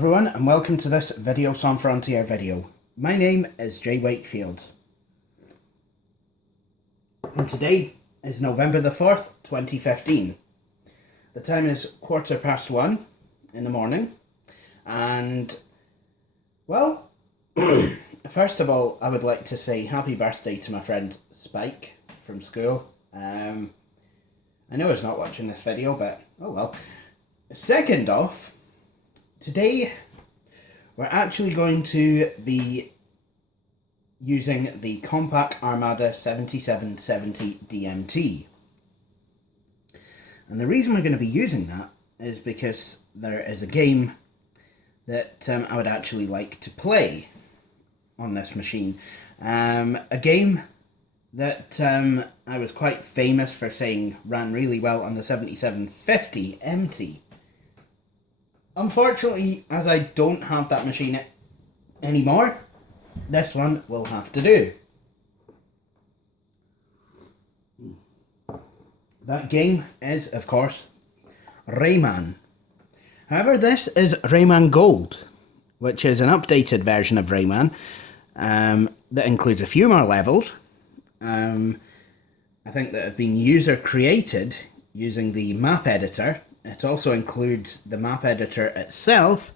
everyone, and welcome to this Video Sans Frontier video. My name is Jay Wakefield. And today is November the 4th, 2015. The time is 1:15 in the morning. And, well, first of all, I would like to say happy birthday to my friend Spike from school. I know he's not watching this video, but oh well. Second off, today we're actually going to be using the Compaq Armada 7770 DMT. And the reason we're going to be using that is because there is a game that I would actually like to play on this machine. A game that I was quite famous for saying ran really well on the 7750 MT. Unfortunately, as I don't have that machine anymore, this one will have to do. That game is, of course, Rayman. However, this is Rayman Gold, which is an updated version of Rayman that includes a few more levels. I think that have been user created using the map editor. It also includes the map editor itself,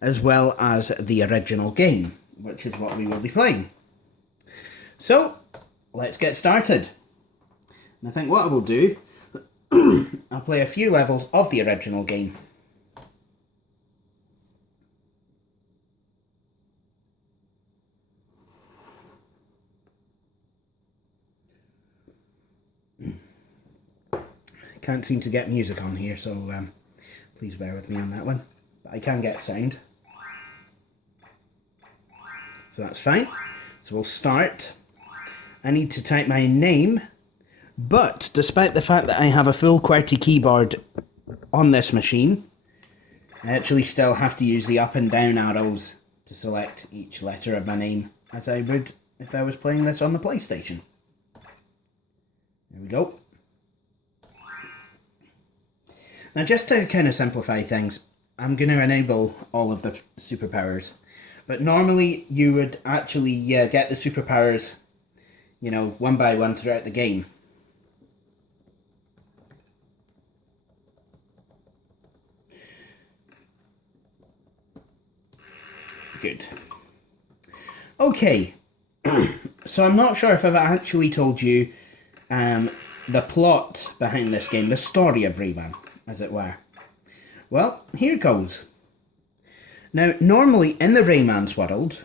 as well as the original game, which is what we will be playing. So, let's get started. And I think what I will do, I'll play a few levels of the original game. Can't seem to get music on here, so please bear with me on that one. But I can get sound. So that's fine. So we'll start. I need to type my name, but despite the fact that I have a full QWERTY keyboard on this machine, I actually still have to use the up and down arrows to select each letter of my name, as I would if I was playing this on the PlayStation. There we go. Now, just to kind of simplify things, I'm going to enable all of the superpowers. But normally, you would actually get the superpowers, you know, one by one throughout the game. Good. Okay. So I'm not sure if I've actually told you the plot behind this game, the story of Rayman, as it were. Well, here goes. Now, normally in the Rayman's world,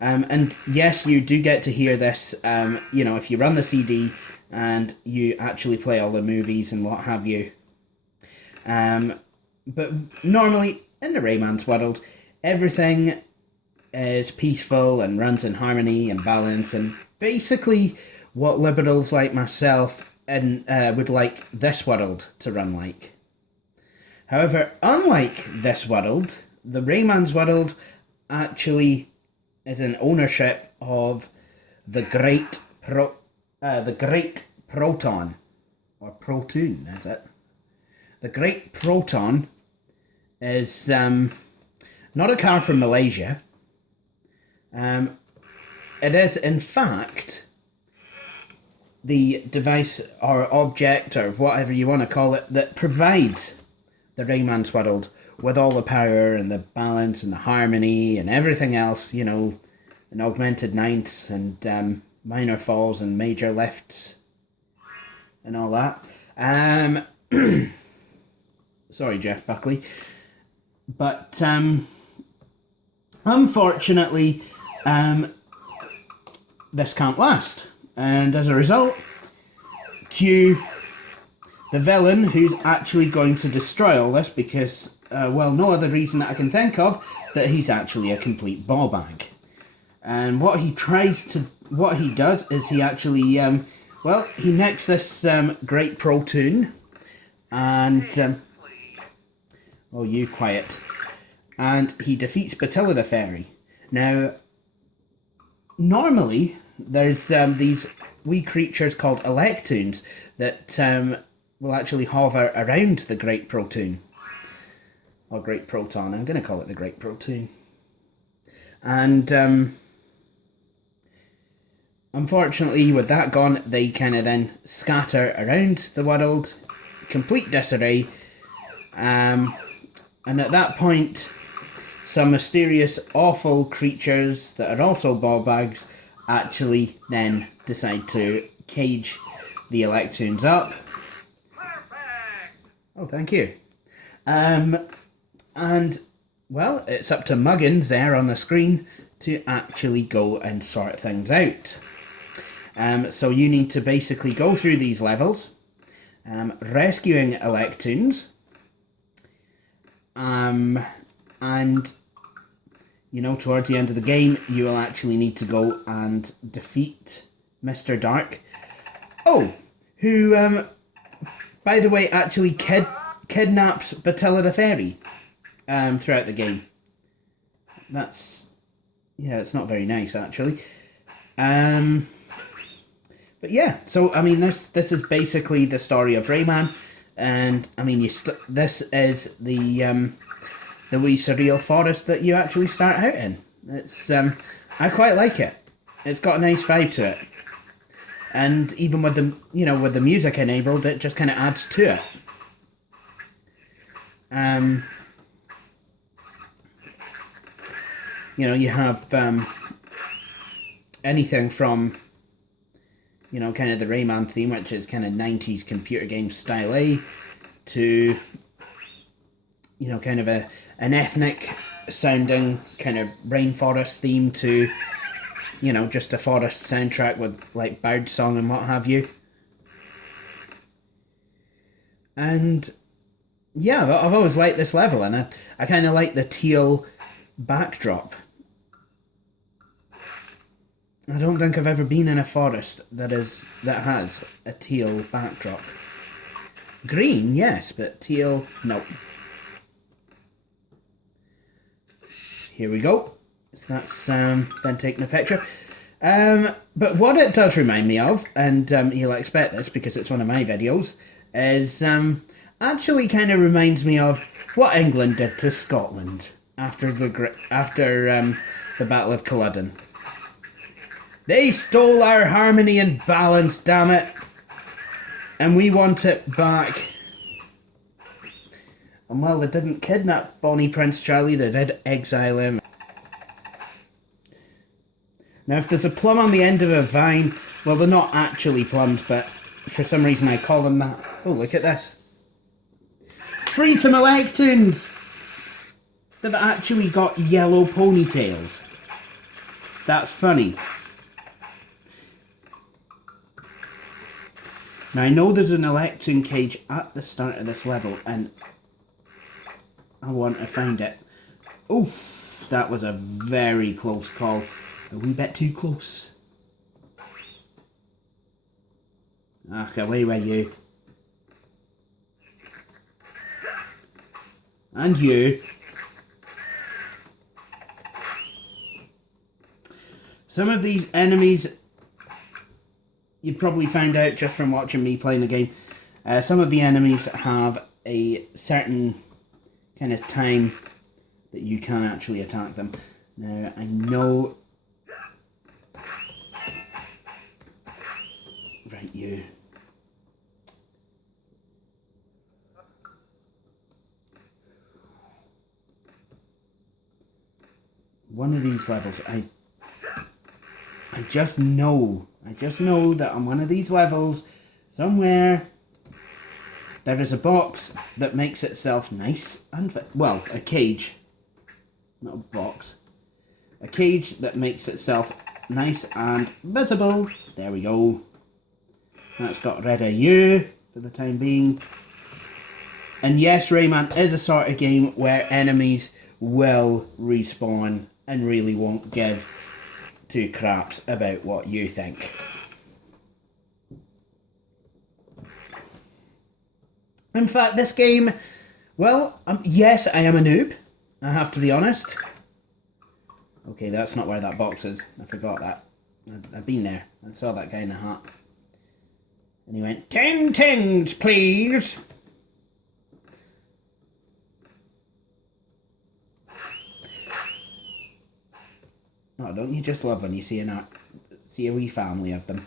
and yes, you do get to hear this, you know, if you run the CD and you actually play all the movies and what have you. But normally in the Rayman's world, everything is peaceful and runs in harmony and balance, and basically what liberals like myself would like this world to run like. However, unlike this world, the Rayman's world actually is in ownership of the Great Proton, or Proton, is it? The Great Proton is not a car from Malaysia. It is, in fact, the device or object or whatever you want to call it that provides the Rayman's world with all the power and the balance and the harmony and everything else, you know, and augmented ninths and minor falls and major lifts and all that. Sorry, Jeff Buckley. But unfortunately, this can't last. And as a result, cue the villain who's actually going to destroy all this because, well, no other reason that I can think of, that he's actually a complete ball bag. And what he does is he actually, well, he nicks this Great Proton and, oh, you quiet. And he defeats Batilla the Fairy. Now, normally, there's these wee creatures called Electoons that will actually hover around the Great Proton. or Great Proton. I'm going to call it the Great Proton. And unfortunately, with that gone, they kind of then scatter around the world, complete disarray. And at that point, some mysterious, awful creatures that are also ball bags actually then decide to cage the Electoons up. Oh, thank you. And, well, it's up to Muggins there on the screen to actually go and sort things out. So you need to basically go through these levels, rescuing Electoons, and, you know, towards the end of the game, you will actually need to go and defeat Mr. Dark. Oh, who, by the way, actually kidnaps Batilla the Fairy throughout the game. That's, yeah, it's not very nice, actually. But yeah, so, I mean, this is basically the story of Rayman. And, I mean, this is the wee surreal forest that you actually start out in. It's, I quite like it. It's got a nice vibe to it. And even with the, you know, with the music enabled, it just kind of adds to it. You know, you have anything from, you know, kind of the Rayman theme, which is kind of 90s computer game style A, to, you know, kind of an ethnic sounding kind of rainforest theme, to, you know, just a forest soundtrack with like bird song and what have you. And yeah, I've always liked this level, and I kind of like the teal backdrop. I don't think I've ever been in a forest that has a teal backdrop. Green, yes, but teal, nope. Here we go. So that's then taking a picture. But what it does remind me of, and you'll expect this because it's one of my videos, is actually kind of reminds me of what England did to Scotland after the Battle of Culloden. They stole our harmony and balance, damn it, and we want it back. And well, they didn't kidnap Bonnie Prince Charlie, they did exile him. Now, if there's a plum on the end of a vine, well, they're not actually plums, but for some reason I call them that. Oh, look at this. Freed some Electoons! They've actually got yellow ponytails. That's funny. Now, I know there's an Electoon cage at the start of this level, and I want to find it. Oof, that was a very close call. A wee bit too close. Ah, away with you. And you. Some of these enemies, you probably found out just from watching me playing the game, some of the enemies have a certain kind of time that you can actually attack them. Now, I know... Right, you. One of these levels, I just know that on one of these levels, somewhere, there is a box that makes itself nice and, well, a cage, not a box, a cage that makes itself nice and visible. There we go. That's got rid of you for the time being. And yes, Rayman is a sort of game where enemies will respawn and really won't give two craps about what you think. In fact, this game, well, yes, I am a noob. I have to be honest. Okay, that's not where that box is. I forgot that. I've been there. I saw that guy in a hat. And he went, 10 tings, please. Oh, don't you just love when you see a wee family of them?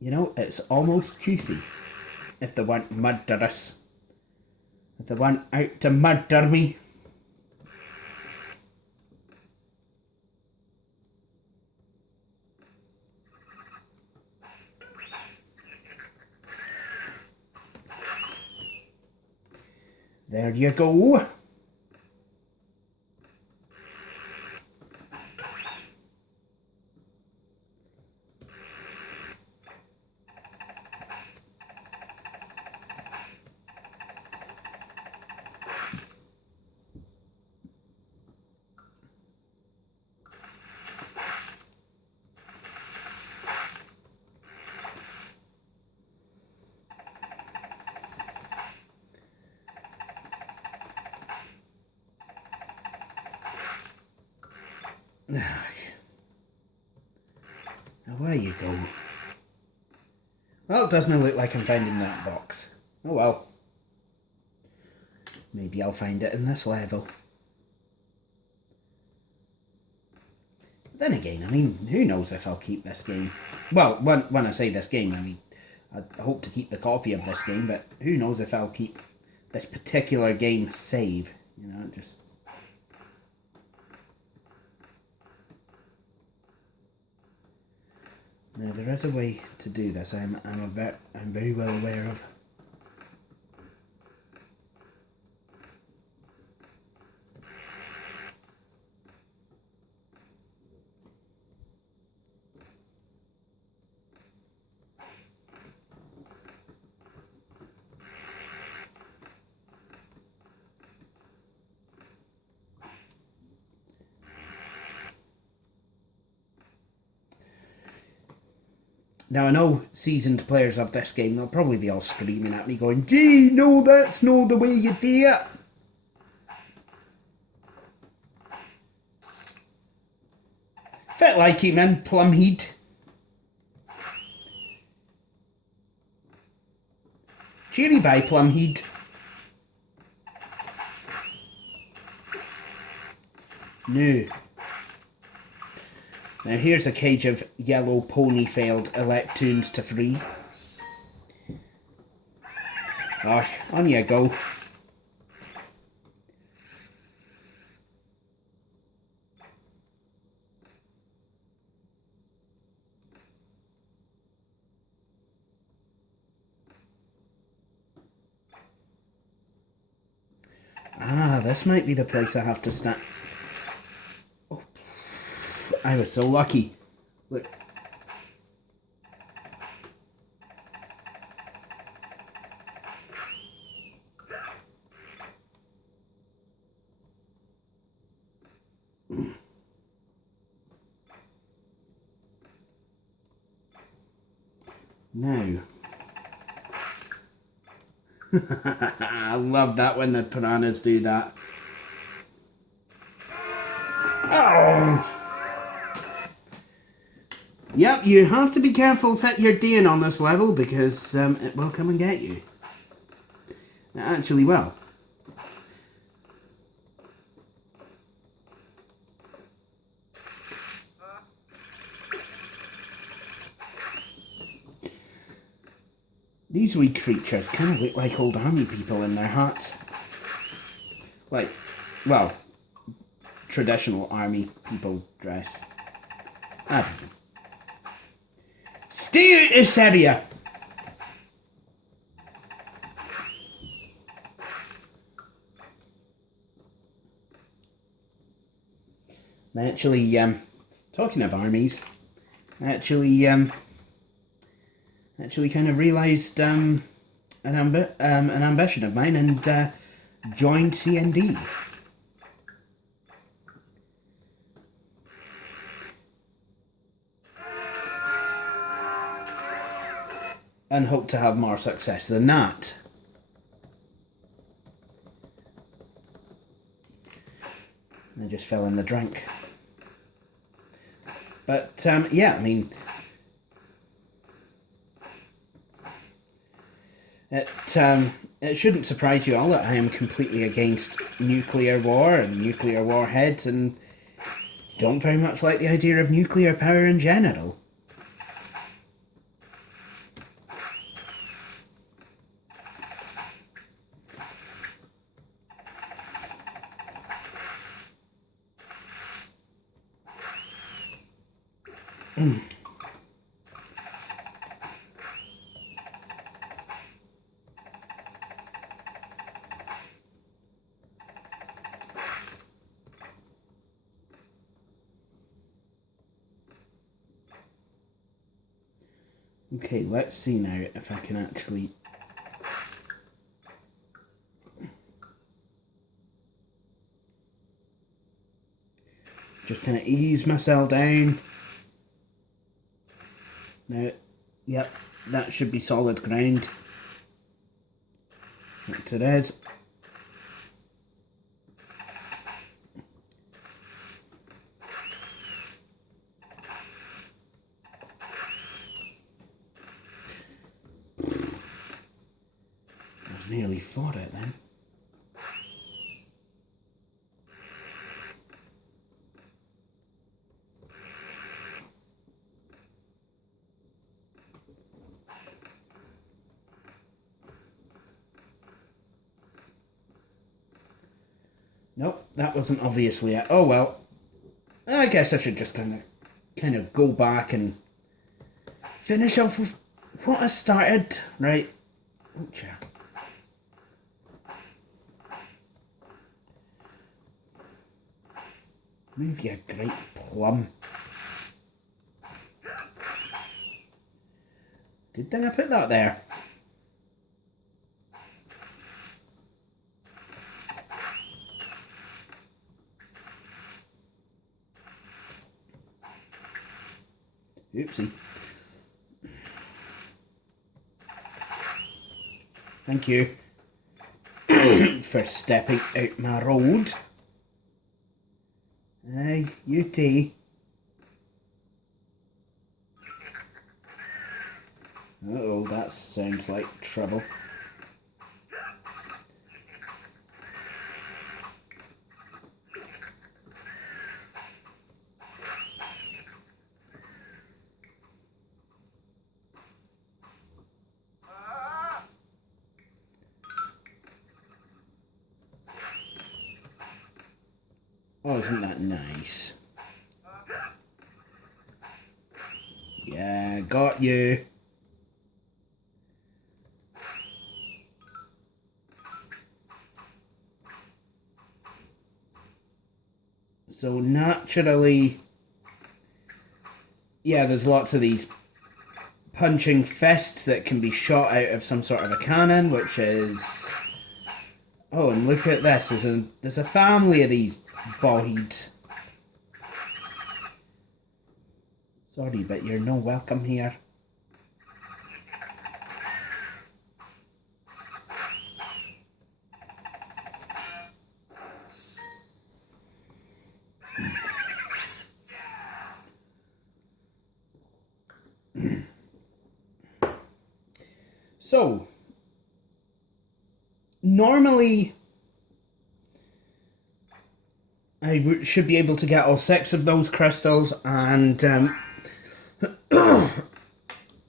You know, it's almost cutesy. If they weren't murderous. If they weren't out to murder me. There you go. Now, away you go. Well, it doesn't look like I'm finding that box. Oh well. Maybe I'll find it in this level. But then again, I mean, who knows if I'll keep this game. Well, when I say this game, I mean, I hope to keep the copy of this game, but who knows if I'll keep this particular game save. You know, just... Now, there is a way to do this. I'm very well aware of. Now, I know seasoned players of this game, they'll probably be all screaming at me going, "Gee, no, that's no the way you do it." Fit like him in Plumheed. Cheery bye, Plumheed. No. Now here's a cage of yellow pony failed Electoons to free. Ah, on you go. Ah, this might be the place I have to stand. Oh, I was so lucky. Look. Now. I love that when the piranhas do that. Oh! Yep, you have to be careful what you're doing on this level because it will come and get you. It actually will. These wee creatures kind of look like old army people in their hats. Like, well, traditional army people dress. I don't know. Stay out of Syria! Actually, talking of armies, actually kind of realised an ambition of mine and joined CND. And hope to have more success than that. I just fell in the drink. But yeah, I mean, it it shouldn't surprise you all that I am completely against nuclear war and nuclear warheads, and don't very much like the idea of nuclear power in general. Okay, let's see now if I can actually... just kind of ease myself down. Now, yep, that should be solid ground. What it is. I nearly fought it then. Nope, that wasn't obviously it. Oh well. I guess I should just kind of go back and finish off with what I started. Right. Ouch. Move, you great plum. Good thing I put that there. Oopsie. Thank you for stepping out my road. Hey, you tea. Uh-oh, that sounds like trouble. Oh, isn't that nice? Yeah, got you. So naturally, yeah, there's lots of these punching fists that can be shot out of some sort of a cannon, which is... Oh, and look at this, there's a family of these boys. Sorry, but you're no welcome here. So, normally I should be able to get all 6 of those crystals, and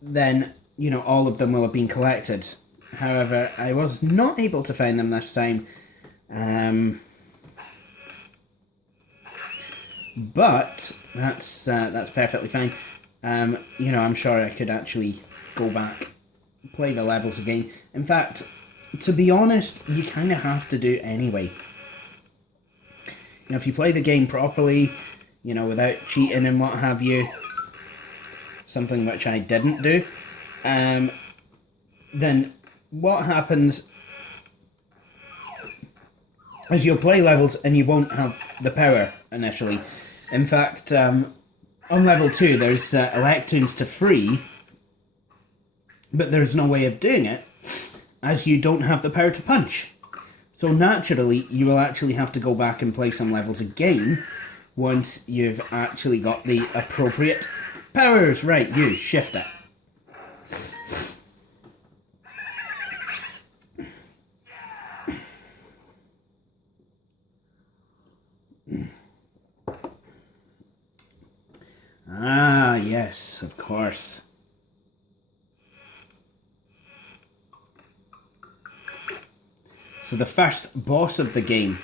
then, you know, all of them will have been collected. However, I was not able to find them this time. But that's perfectly fine. You know, I'm sure I could actually go back, play the levels again. In fact, to be honest, you kind of have to do it anyway. You know, if you play the game properly, you know, without cheating and what have you, something which I didn't do, then what happens is you'll play levels and you won't have the power initially. In fact, on level 2 there's electrons to free, but there's no way of doing it as you don't have the power to punch. So naturally, you will actually have to go back and play some levels again once you've actually got the appropriate powers. Right, you shift it. Ah, yes, of course. So the first boss of the game.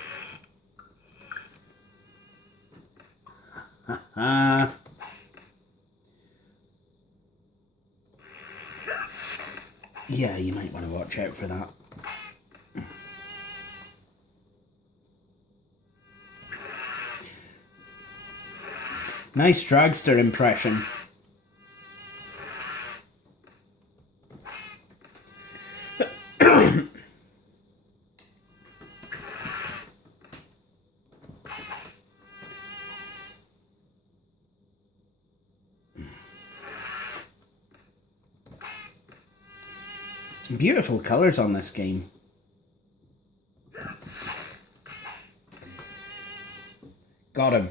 Yeah, you might want to watch out for that. Nice dragster impression. Some beautiful colours on this game. Got him.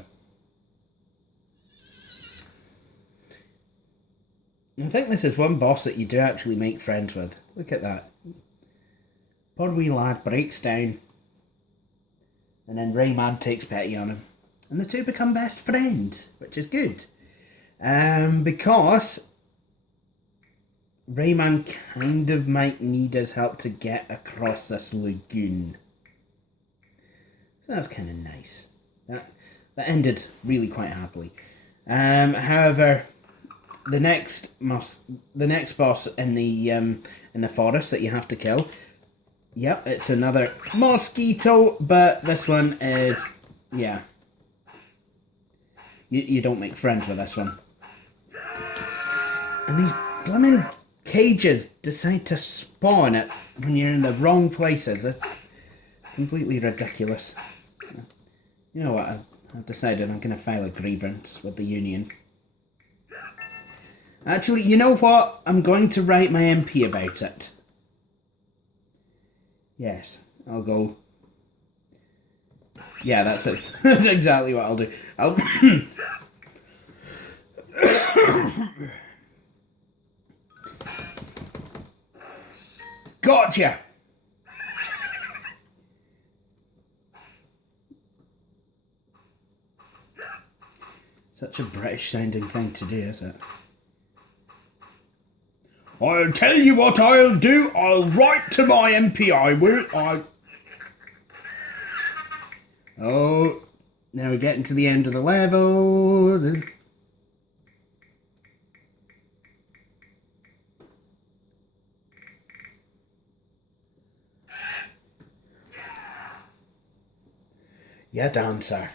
I think this is one boss that you do actually make friends with. Look at that. Poor wee lad breaks down. And then Rayman takes pity on him. And the two become best friends, which is good. Because Rayman kind of might need his help to get across this lagoon. So that's kind of nice. That ended really quite happily. However, the next boss in the forest that you have to kill. Yep, it's another mosquito, but this one is, yeah. You don't make friends with this one. And these blooming cages decide to spawn it when you're in the wrong places. It's completely ridiculous. You know what? I've decided I'm going to file a grievance with the union. Actually, you know what? I'm going to write my MP about it. Yes, I'll go. Yeah, that's it. That's exactly what I'll do. I'll... Gotcha! Such a British sounding thing to do, is it? I'll tell you what I'll do. I'll write to my MP, I will. Oh, now we're getting to the end of the level. Yeah, dancer.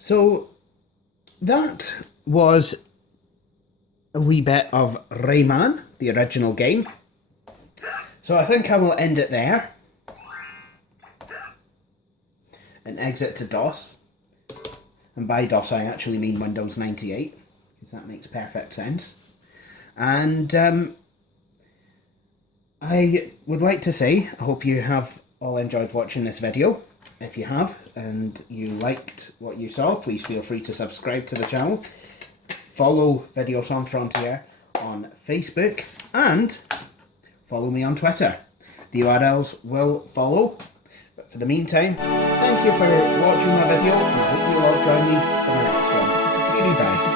So that was a wee bit of Rayman, the original game. So I think I will end it there and exit to DOS. And by DOS I actually mean Windows 98, because that makes perfect sense. And I would like to say, I hope you have all enjoyed watching this video. If you have, and you liked what you saw, please feel free to subscribe to the channel. Follow Videos on Frontier on Facebook, and follow me on Twitter. The URLs will follow. But for the meantime, thank you for watching my video, and I hope you'll all join me for the next one. Goodbye.